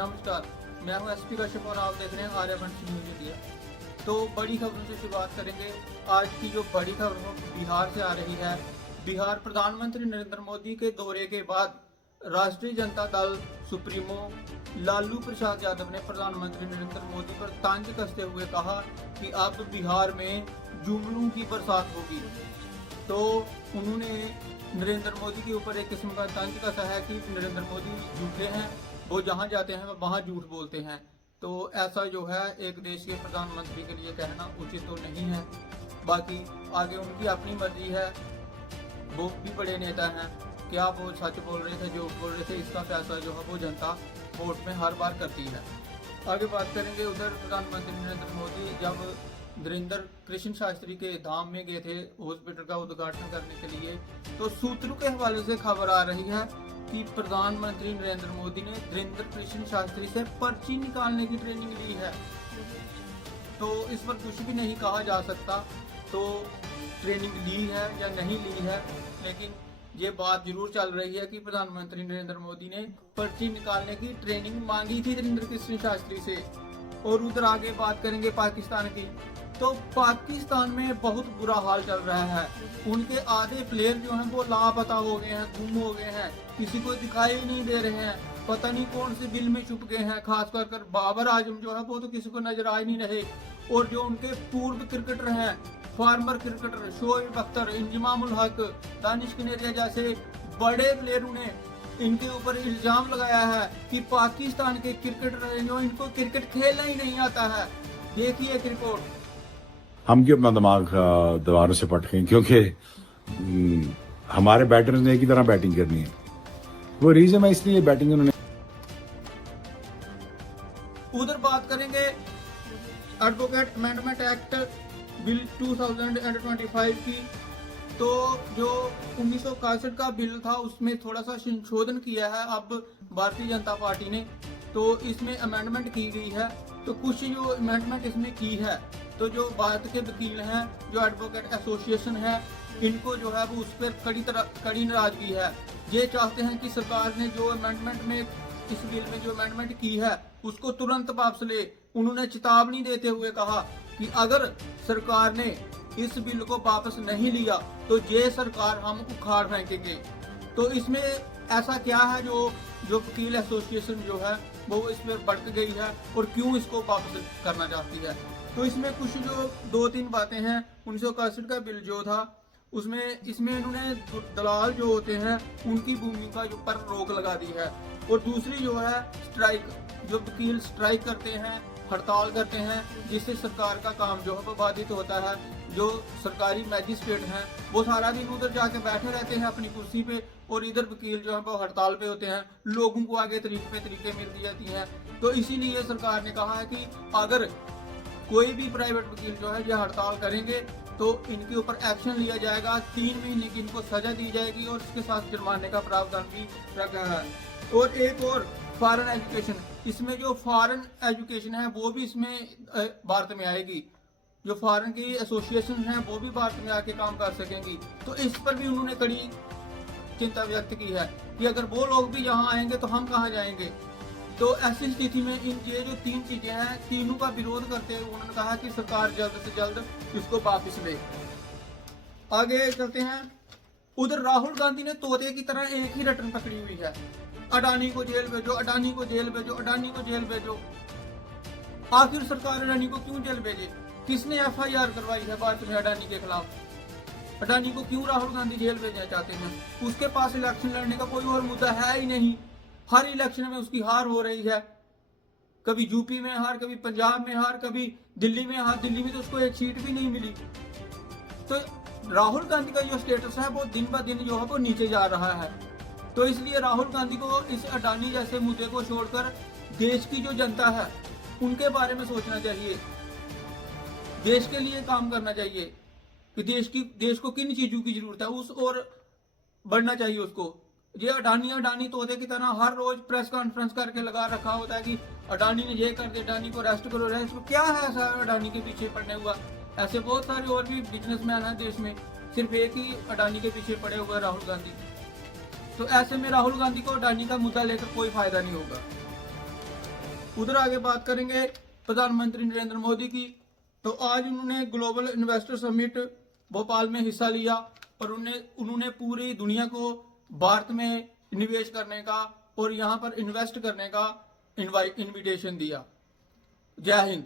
नमस्कार, मैं हूं एसपी कश्यप और आप देख रहे हैं आर्यभट्ट न्यूज इंडिया। तो बड़ी खबरों से शुरुआत करेंगे। आज की जो बड़ी खबर बिहार से आ रही है। बिहार प्रधानमंत्री नरेंद्र मोदी के दौरे के बाद राष्ट्रीय जनता दल सुप्रीमो लालू प्रसाद यादव ने प्रधानमंत्री नरेंद्र मोदी पर तंज कसते हुए कहा कि अब बिहार में जुमलों की बरसात होगी। तो उन्होंने नरेंद्र मोदी के ऊपर एक किस्म का तंज कसा है कि नरेंद्र मोदी झूठे हैं, वो जहां जाते हैं वहां झूठ बोलते हैं। तो ऐसा जो है एक देश के प्रधानमंत्री के लिए कहना उचित तो नहीं है। बाकी आगे उनकी अपनी मर्जी है, वो भी बड़े नेता हैं, क्या वो सच बोल रहे थे झूठ बोल रहे थे, इसका फैसला जो है वो जनता वोट में हर बार करती है। आगे बात करेंगे, उधर प्रधानमंत्री नरेंद्र मोदी जब धीरेन्द्र कृष्ण शास्त्री के धाम में गए थे हॉस्पिटल का उद्घाटन करने के लिए, तो सूत्रों के हवाले से खबर आ रही है कि प्रधानमंत्री नरेंद्र मोदी ने धीरेन्द्र कृष्ण शास्त्री से पर्ची निकालने की ट्रेनिंग ली है। तो इस पर कुछ भी नहीं कहा जा सकता तो ट्रेनिंग ली है या नहीं ली है, लेकिन ये बात जरूर चल रही है कि प्रधानमंत्री नरेंद्र मोदी ने पर्ची निकालने की ट्रेनिंग मांगी थी धीरेन्द्र कृष्ण शास्त्री से। और उधर आगे बात करेंगे पाकिस्तान की। तो पाकिस्तान में बहुत बुरा हाल चल रहा है। उनके आधे प्लेयर जो हैं वो लापता हो गए हैं, गुम हो गए हैं, किसी को दिखाई ही नहीं दे रहे हैं, पता नहीं कौन से बिल में छुप गए हैं। खास कर बाबर आजम जो है वो तो किसी को नजर आ ही नहीं रहे। और जो उनके पूर्व क्रिकेटर हैं, फार्मर क्रिकेटर शोएब अख्तर, इंजमामुल हक, दानिश कनेरिया जैसे बड़े प्लेयरों ने इनके ऊपर इल्जाम लगाया है कि पाकिस्तान के क्रिकेटर जो इनको क्रिकेट खेलना ही नहीं आता है। देखिए एक रिपोर्ट। हम क्यों अपना दिमाग दीवारों से पटकें, क्योंकि हमारे बैटर्स ने एक ही तरह बैटिंग करनी है। वो रीजन है, इसलिए बैटिंग उन्होंने। उधर बात करेंगे एडवोकेट अमेंडमेंट एक्ट बिल 2025 की। तो जो 1961 का बिल था उसमें थोड़ा सा संशोधन किया है अब भारतीय जनता पार्टी ने, तो इसमें अमेंडमेंट की गई है। तो कुछ जो अमेंडमेंट इसमें की है, तो जो भारत के वकील हैं, जो एडवोकेट एसोसिएशन है, इनको जो है वो उस पर कड़ी नाराजगी है। ये चाहते हैं कि सरकार ने जो अमेंडमेंट में इस बिल में जो अमेंडमेंट की है उसको तुरंत वापस ले। उन्होंने चेतावनी देते हुए कहा कि अगर सरकार ने इस बिल को वापस नहीं लिया तो ये सरकार हम उखाड़ फेंकेंगे। तो इसमें ऐसा क्या है जो वकील एसोसिएशन जो है वो इस पर भड़क गई है और क्यों इसको वापस करना चाहती है। तो इसमें कुछ जो 2-3 बातें हैं। 1961 का बिल जो था इसमें इन्होंने दलाल जो होते हैं उनकी भूमिका जो पर रोक लगा दी है। और दूसरी जो है स्ट्राइक, जो वकील स्ट्राइक करते हैं, हड़ताल करते हैं, जिससे सरकार का काम जो है वो बाधित होता है। जो सरकारी मैजिस्ट्रेट हैं वो सारा दिन उधर जाके बैठे रहते हैं अपनी कुर्सी पे, और इधर वकील जो है वो हड़ताल पे होते हैं। लोगों को आगे तरीके मिलती जाती हैं। तो इसीलिए सरकार ने कहा है कि अगर कोई भी प्राइवेट वकील जो है ये हड़ताल करेंगे तो इनके ऊपर एक्शन लिया जाएगा, 3 महीने की इनको सजा दी जाएगी और इसके साथ जुर्माने का प्रावधान भी रखा है। और एक और फॉरेन एजुकेशन, इसमें जो फॉरेन एजुकेशन है वो भी इसमें भारत में आएगी। जो फॉरेन की एसोसिएशन है वो भी भारत में आके काम कर सकेंगी। तो इस पर भी उन्होंने कड़ी चिंता व्यक्त की है कि अगर वो लोग भी यहाँ आएंगे तो हम कहाँ जाएंगे। तो ऐसी स्थिति में ये जो 3 चीजें हैं, तीनों का विरोध करते हुए उन्होंने कहा कि सरकार जल्द से जल्द इसको वापस ले। आगे चलते हैं। उधर राहुल गांधी ने तोते की तरह एक ही रटन पकड़ी हुई है, अडानी को जेल भेजो, अडानी को जेल भेजो, अडानी को जेल भेजो। आखिर सरकार अडानी को क्यों जेल भेजे? किसने FIR करवाई है भारत में अडानी के खिलाफ? अडानी को क्यों राहुल गांधी जेल भेजना चाहते हैं? उसके पास इलेक्शन लड़ने का कोई और मुद्दा है ही नहीं। हर इलेक्शन में उसकी हार हो रही है, कभी यूपी में हार, कभी पंजाब में हार, कभी दिल्ली में हार। दिल्ली में तो उसको एक सीट भी नहीं मिली। तो राहुल गांधी का जो स्टेटस है वो दिन ब दिन जो है वो नीचे जा रहा है। तो इसलिए राहुल गांधी को इस अडानी जैसे मुद्दे को छोड़कर देश की जो जनता है उनके बारे में सोचना चाहिए, देश के लिए काम करना चाहिए कि देश को किन चीजों की जरूरत है, उस और बढ़ना चाहिए उसको। ये अडानी तोते की तरह हर रोज प्रेस कॉन्फ्रेंस करके लगा रखा होता है कि अडानी ने ये कर दिया, अडानी को अरेस्ट करो, क्या है ऐसा अडानी के पीछे पड़ने हुआ? ऐसे बहुत सारे और भी बिजनेसमैन हैं देश में, सिर्फ एक ही अडानी के पीछे पड़े हुए राहुल गांधी। तो ऐसे में राहुल गांधी को अडानी का मुद्दा लेकर कोई फायदा नहीं होगा। उधर आगे बात करेंगे प्रधानमंत्री नरेंद्र मोदी की। तो आज उन्होंने ग्लोबल इन्वेस्टर समिट भोपाल में हिस्सा लिया और उन्होंने पूरी दुनिया को भारत में निवेश करने का और यहाँ पर इन्वेस्ट करने का इनविटेशन दिया। जय हिंद।